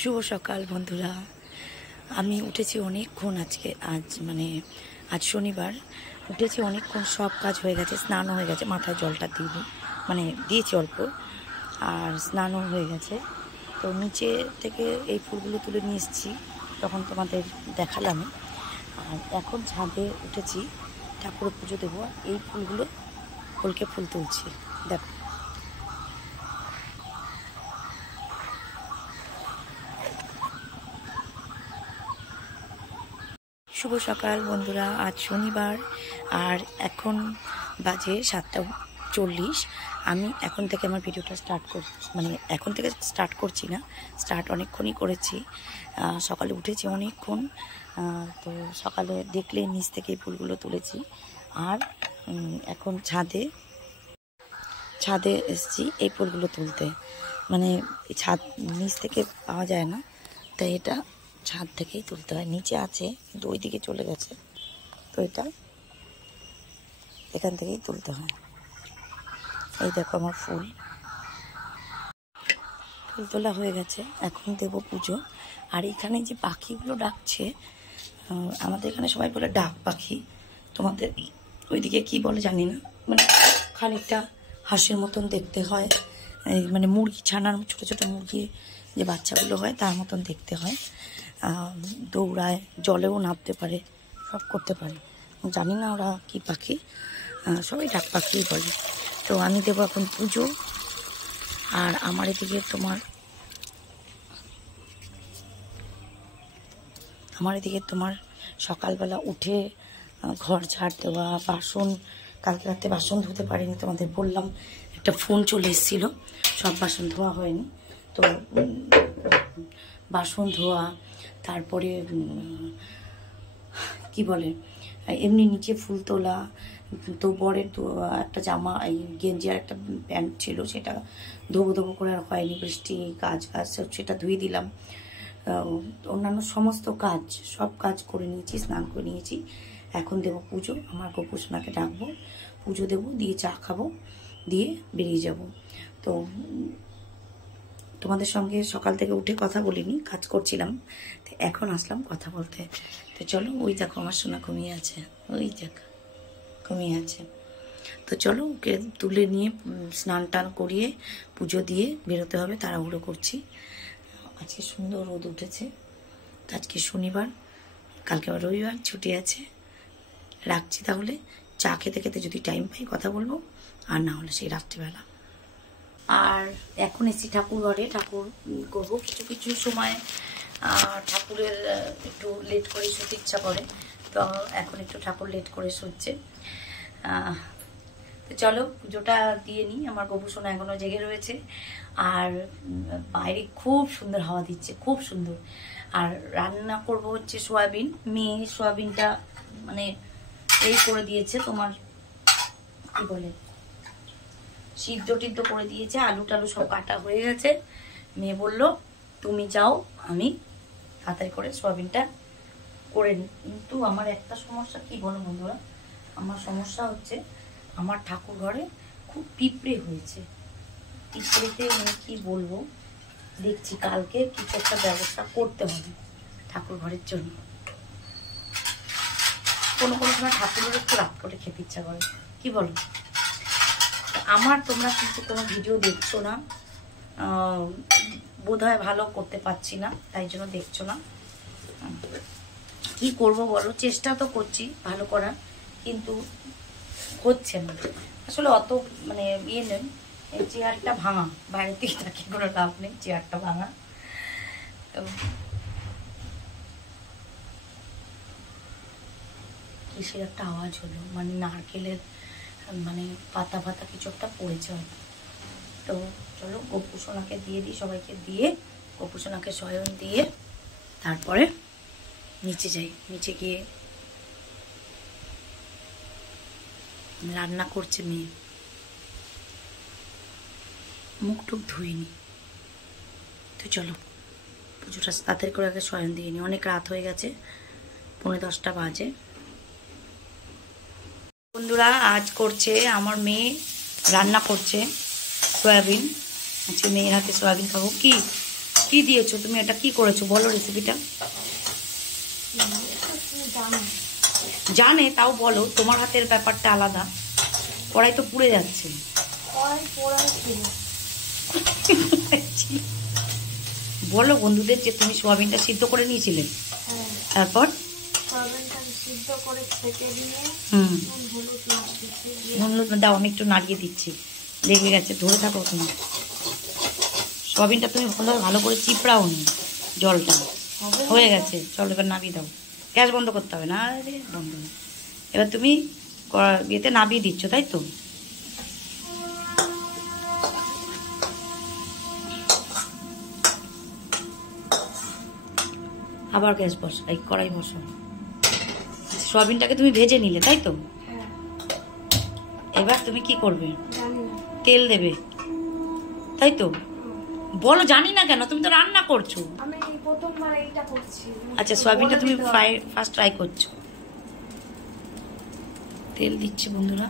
শুভ সকাল বন্ধুরা। আমি উঠেছি অনেকক্ষণ আজ শনিবার। উঠেছি অনেকক্ষণ, সব কাজ হয়ে গেছে, স্নানও হয়ে গেছে, মাথায় জলটা দিয়েছি অল্প, আর স্নানও হয়ে গেছে। তো নিচে থেকে এই ফুলগুলো তুলে নিয়ে এসেছি, তখন তোমাদের দেখালাম। আর এখন ছাদে উঠেছি, ঠাকুরের পুজো দেবো। এই ফুলগুলো কলকে ফুল তুলছি, দেখো। শুভ সকাল বন্ধুরা, আজ শনিবার আর এখন বাজে 7:40। আমি এখন থেকে আমার ভিডিওটা এখন থেকে স্টার্ট করছি না, স্টার্ট অনেকক্ষণই করেছি। সকালে উঠেছি অনেকক্ষণ, তো সকালে দেখলে নিচ থেকে এই ফুলগুলো তুলেছি। আর এখন ছাদে এসেছি এই ফুলগুলো তুলতে। নিচ থেকে পাওয়া যায় না, তাই এটা ছাদ থেকেই তুলতে হয়। নিচে আছে কিন্তু ওই দিকে চলে গেছে, তো এটা এখান থেকেই তুলতে হয়। এই দেখো আমার ফুল তোলা হয়ে গেছে, এখন দেব পুজো। আর এখানে যে পাখিগুলো ডাকছে, আমাদের এখানে সবাই বলে ডাক পাখি, তোমাদের ওইদিকে কি বলে জানি না। খানিকটা হাঁসের মতন দেখতে হয়, মুরগি ছানার, ছোট ছোট মুরগি যে বাচ্চাগুলো হয় তার মতন দেখতে হয়। দৌড়ায়, জলেও নামতে পারে, সব করতে পারে। জানি না ওরা কি পাখি, সবাই ডাক পাখিই বলে। তো আমি দেবো এখন পুজো। আর আমার এদিকে তোমার সকালবেলা উঠে ঘর ঝাড় দেওয়া, বাসন, কালকে রাতে বাসন ধুতে পারিনি, তোমাদের বললাম, একটা ফোন চলে এসেছিল, সব বাসন ধোয়া হয়নি। তো বাসন ধোয়া, তারপরে কি বলে এমনি নিচে ফুল তোলা, তো বরের একটা জামা, গেঞ্জি আর একটা প্যান্ট ছিল, সেটা ধোবো করে আর হয়নি, বৃষ্টি কাজ সেটা ধুয়ে দিলাম। অন্যান্য সমস্ত সব কাজ করে নিয়েছি, স্নান করে নিয়েছি। এখন দেবো পুজো, আমার গোপুসোনাকে ডাকবো, পুজো দেবো, দিয়ে চা খাবো, দিয়ে বেরিয়ে যাব। তো তোমাদের সঙ্গে সকাল থেকে উঠে কথা বলিনি, কাজ করছিলাম, তো এখন আসলাম কথা বলতে। তো চলো, ওই দেখো আমার সোনা ঘুমিয়ে আছে, ওই দেখো ঘুমিয়ে আছে। তো চলো, ওকে তুলে নিয়ে স্নান টান করিয়ে পুজো দিয়ে বেরোতে হবে, তাড়াহুড়ো করছি। আজকে সুন্দর রোদ উঠেছে, আজকে শনিবার, কালকে আবার রবিবার, ছুটি আছে। রাখছি তাহলে, চা খেতে খেতে যদি টাইম পাই কথা বলবো, আর না হলে সেই রাত্রিবেলা। আর এখন এসেছি ঠাকুর ঘরে, ঠাকুর করবো। কিছু কিছু সময় ঠাকুরের একটু লেট করে শুতে ইচ্ছা করে, তো এখন একটু ঠাকুর লেট করে শুচ্ছে। তো চলো পুজোটা দিয়ে নিই। আমার গোপুসোনা এখনো জেগে রয়েছে, আর বাইরে খুব সুন্দর হাওয়া দিচ্ছে, খুব সুন্দর। আর রান্না করব হচ্ছে সয়াবিন। মেয়ে সয়াবিনটা এই করে দিয়েছে, তোমার কি বলে, সিদ্ধ টিদ্ধ করে দিয়েছে, আলু টালু সব কাটা হয়ে গেছে। মেয়ে বলল তুমি যাও, আমি তাড়াতাড়ি করে সয়াবিনটা করে নিই। কিন্তু আমার একটা সমস্যা, কি বলো বন্ধুরা, আমার সমস্যা হচ্ছে আমার ঠাকুর ঘরে খুব পিঁপড়ে হয়েছে। পিঁপড়েতে কি বলবো, দেখছি কালকে কিছু একটা ব্যবস্থা করতে হবে ঠাকুর ঘরের জন্য। কোনো সময় ঠাকুরের একটু রাত করে খেতে ইচ্ছা করে, কি বলো। তোমরা কিন্তু কোনো ভিডিও দেখছো না, বোধহয় ভালো করতে পারছি না, তাই জন্য দেখছো না। কি করব বলো, চেষ্টা তো করছি ভালো করার, কিন্তু হচ্ছে না আসলে। অত ইয়ে নেই, এই চেয়ারটা ভাঙা, বাইরে থেকে থাকি কোনো লাভ নেই, চেয়ারটা ভাঙা। তো কিসের একটা আওয়াজ হলো, নারকেলের পাতা ফাতা কিছু একটা পড়েছে হয়তো। তো চলো গোপুসোনাকে দিয়ে দিই, সবাইকে দিয়ে গোপুসোনাকে শয়ন দিয়ে তারপরে নিচে যাই। নিচে গিয়ে রান্না করছে মেয়ে, মুখ টুক ধুইনি। তো চলো পুজোটা তাড়াতাড়ি করে আগে শয়ন দিয়ে নি, অনেক রাত হয়ে গেছে, 9:45 বাজে। বন্ধুরা, আজ করছে আমার মেয়ে, রান্না করছে সয়াবিন। আজকে মেয়ের হাতে সয়াবিন খাবো। কি কি দিয়েছো তুমি? এটা কি করেছো বলো রেসিপিটা। জানে তাও বলো, তোমার হাতের ব্যাপারটা আলাদা। কড়াই তো পুড়ে যাচ্ছে। বলো বন্ধুদের যে তুমি সোয়াবিনটা সিদ্ধ করে নিয়েছিলে। তারপর হলুদ দাও, আমি একটু নাড়িয়ে দিচ্ছি। লেগে গেছে, ধরে থাকো তুমি। সোয়াবিনটা তুমি ভালো করে চিপড়াও নি, জলটা হয়ে গেছে। চলো এবার নামিয়ে দাও। গ্যাস বন্ধ করতে হবে না, আরে বন্ধ না। এবার তুমি ইয়েতে নামিয়ে দিচ্ছ, তাই তো? আবার গ্যাস বসো, এই কড়াই বসো। সয়াবিনটাকে তুমি ভেজে নিলে, তাই তো? এবার তুমি কি করবে? তেল দেবে, তাই তো? বলো জানি না কেন, তুমি তো রান্না করছো। আচ্ছা, সয়াবিনটা তুমি ফার্স্ট ফ্রাই করছো। তেল দিচ্ছে বন্ধুরা,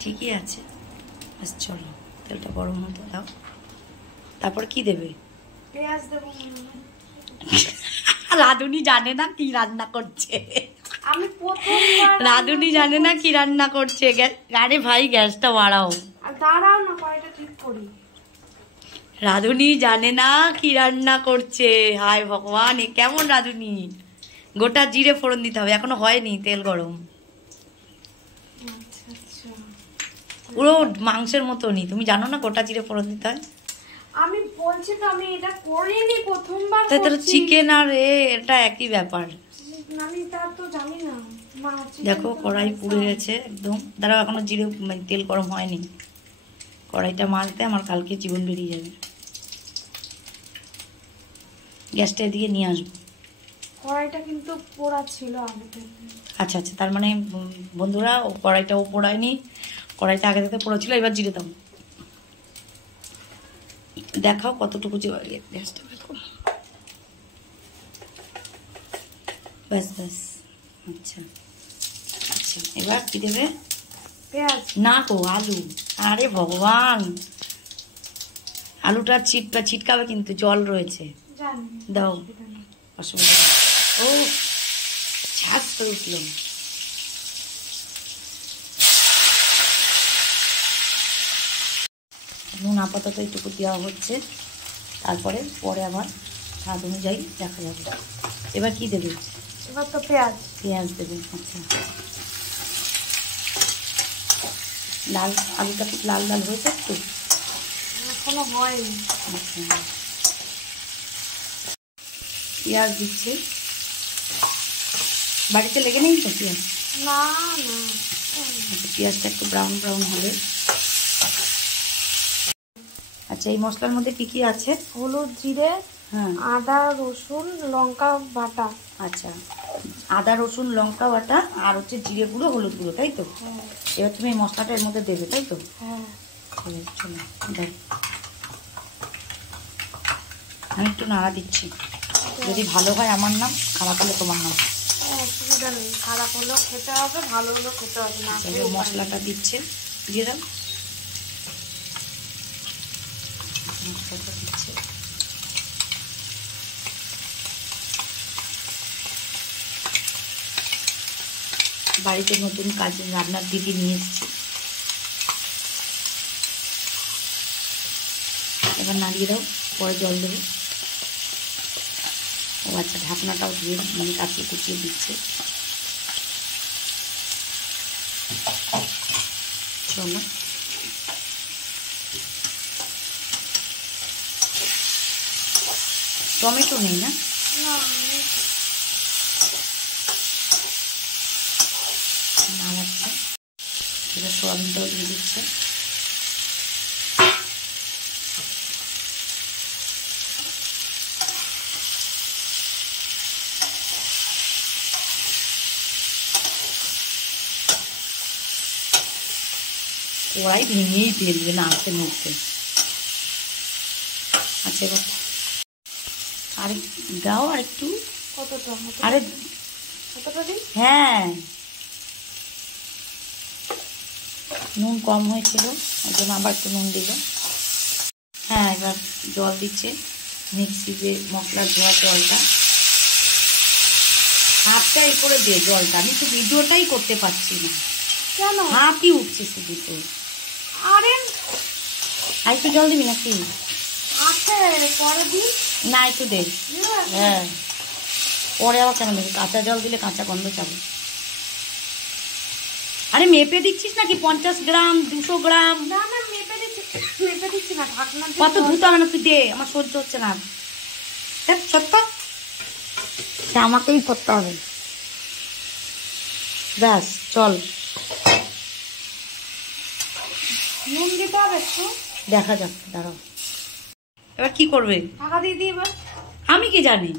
ঠিকই আছে। আচ্ছা চলো, তেলটা গরম হতে দাও। তারপর কি দেবে? পেঁয়াজ দেবো। রাধুনি জানে না কি রান্না করছে। আমি প্রথমবার রাধুনি জানে না কি রান্না করছে। আরে ভাই গ্যাসটা বাড়াও। দাঁড়াও না, কড়াইটা ঠিক করি। রাধুনি জানে না কি রান্না করছে। হায় ভগবান, এ কেমন রাধুনি? গোটা জিরে ফোড়ন দিতে হবে, এখনো হয়নি, তেল গরম। পুরো মাংসের মতনই, তুমি জানো না গোটা জিরে ফোড়ন দিতে হয়? আমি বলছি তো আমি এটা করিনি, প্রথমবার তাহলে করছি। চিকেন আর এটা একই ব্যাপার। আমি তা তো জানি না। দেখো কড়াই পুড়ে গেছে একদম। দাঁড়াও, এখনো জিরে তেল গরম হয়নি। কড়াইটা মারতে আমার কালকে জীবন বেরিয়ে যাবে। গ্যাসটা এদিকে নিয়ে আসবো। কড়াইটা কিন্তু পোড়া ছিল আগে থেকে। আচ্ছা আচ্ছা, তার মানে বন্ধুরা ও কড়াইটা ও পোড়ায়নি, কড়াইটা আগে থেকে পোড়া ছিল। এবার জিরে দাও, দেখাও কতটুকু যে গ্যাসটা। ব্যাস ব্যাস। আচ্ছা আচ্ছা, এবার কি দেবে? পেঁয়াজ না তো, আলু। আরে ভগবান, আলুটা ছিটকাবে কিন্তু, জল রয়েছে। দাও, অসুবিধা নেই। ও ছাদ করে উঠল। নুন আপাতত এইটুকু দেওয়া হচ্ছে, তারপরে পরে আবার স্বাদ অনুযায়ী দেখা যাবে। এবার কি দেবে? এবার তো পেঁয়াজ দেবে। আচ্ছা, লাল আলুটা খুব লাল লাল হয়েছে একটু, এখনো হয়নি। আচ্ছা, পেঁয়াজ দিচ্ছে। বাড়িতে লেগে নেই তো পেঁয়াজ? না না, পেঁয়াজটা একটু ব্রাউন ব্রাউন হবে। আচ্ছা, এই মশলার মধ্যে কি কি আছে? হলুদ, জিরে, হ্যাঁ, আদা, রসুন, লঙ্কা বাটা। আচ্ছা, আদা রসুন লঙ্কা বাটা আর হচ্ছে জিরে গুঁড়ো, হলুদ গুঁড়ো, তাই তো? এবার তুমি এই মশলাটা এর মধ্যে দেবে, তাই তো? হ্যাঁ, চলো দাও, আমি একটু নাড়া দিচ্ছি। যদি ভালো হয় আমার নাম, খারাপ হলে তোমার নাম। অসুবিধা নেই, খারাপ হলেও খেতে হবে, ভালো হলেও খেতে হবে না। মশলাটা দিচ্ছে, দিয়ে দাও। মশলাটা দিচ্ছে, বাড়িতে নতুন কাজে রান্নার দিদি নিয়ে এসেছি। এবার নাড়িয়ে দাও, পরে জল দেবো। ও আচ্ছা, ঢাকনাটাও দিয়ে মানে কাচিয়ে কুচিয়ে দিচ্ছে। চলো, টমেটো নেই না? নাড়াচ্ছে, এবার সোয়াবিনটাও দিয়ে দিচ্ছে। কড়াই ভেঙেই ফেলবে না আসতে মুখতে। আচ্ছা, এবার আর দাও আর একটু। কতটা? আরে কতটা দিই? হ্যাঁ, নুন কম হয়েছিল, ওই জন্য আবার একটু নুন দিল। হ্যাঁ, এবার জল দিচ্ছে, মিক্সি যে মশলা ধোয়া জলটা, হাতটা এই করে দে জলটা, আমি তো ভিডিওটাই করতে পারছি না, কেন? হাতই উঠছে শুধু তো। আরে আর একটু জল দিবি নাকি? আছে, পরে দিন। না একটু দে। হ্যাঁ, পরে আবার কেন দেবি? কাঁচা জল দিলে কাঁচা গন্ধ যাবে। আরে মেপে দিচ্ছিস নাকি? 50 গ্রাম 200 গ্রাম? না না, মেপে দিচ্ছি না, ঢাকনা দিয়ে কত ধুতে হবে না, তুই দে, আমার সহ্য হচ্ছে না। দেখ সত্য, আমাকেই করতে হবে। ব্যাস চল, নুন দিতে হবে একটু। দেখা যাক, দাঁড়াও। এবার কি করবে? ঢাকা দিয়ে দিই এবার। আমি কি জানি?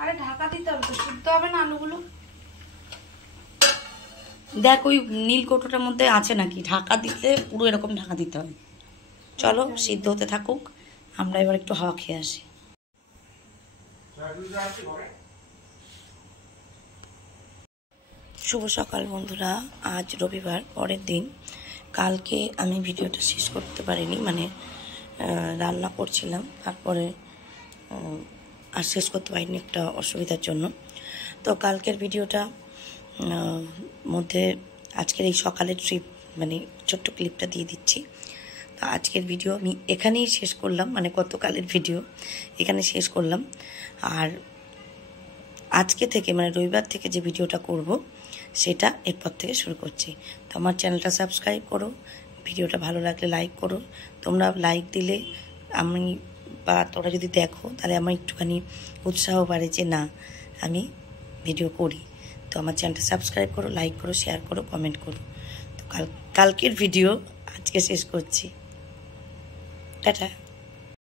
আরে ঢাকা দিতে হবে তো, সিদ্ধ হবে না আলুগুলো। দেখ ওই নীল কৌটোটার মধ্যে আছে নাকি, ঢাকা দিতে পুরো এরকম ঢাকা দিতে হয়। চলো সিদ্ধ হতে থাকুক, আমরা এবার একটু হাওয়া খেয়ে আসি। শুভ সকাল বন্ধুরা, আজ রবিবার, পরের দিন। কালকে আমি ভিডিওটা শেষ করতে পারিনি, মানে রান্না করছিলাম, তারপরে আর শেষ করতে পারিনি একটা অসুবিধার জন্য। তো কালকের ভিডিওটা মধ্যে আজকের এই সকালের ট্রিপ, মানে ছোট্ট ক্লিপটা দিয়ে দিচ্ছি। তো আজকের ভিডিও আমি এখানেই শেষ করলাম, মানে গতকালের ভিডিও এখানে শেষ করলাম। আর আজকে থেকে, মানে রবিবার থেকে যে ভিডিওটা করব সেটা এরপর থেকে শুরু করছি। তো আমার চ্যানেলটা সাবস্ক্রাইব করো, ভিডিওটা ভালো লাগলে লাইক করো। তোমরা লাইক দিলে আমি, বা তোরা যদি দেখো, তাহলে আমার একটুখানি উৎসাহ বাড়ে যে না, আমি ভিডিও করি। তো আমার চ্যানেলটা সাবস্ক্রাইব করো, লাইক করো, শেয়ার করো, কমেন্ট করো। তো কালকের ভিডিও আজকে শেষ করছি। টাটা।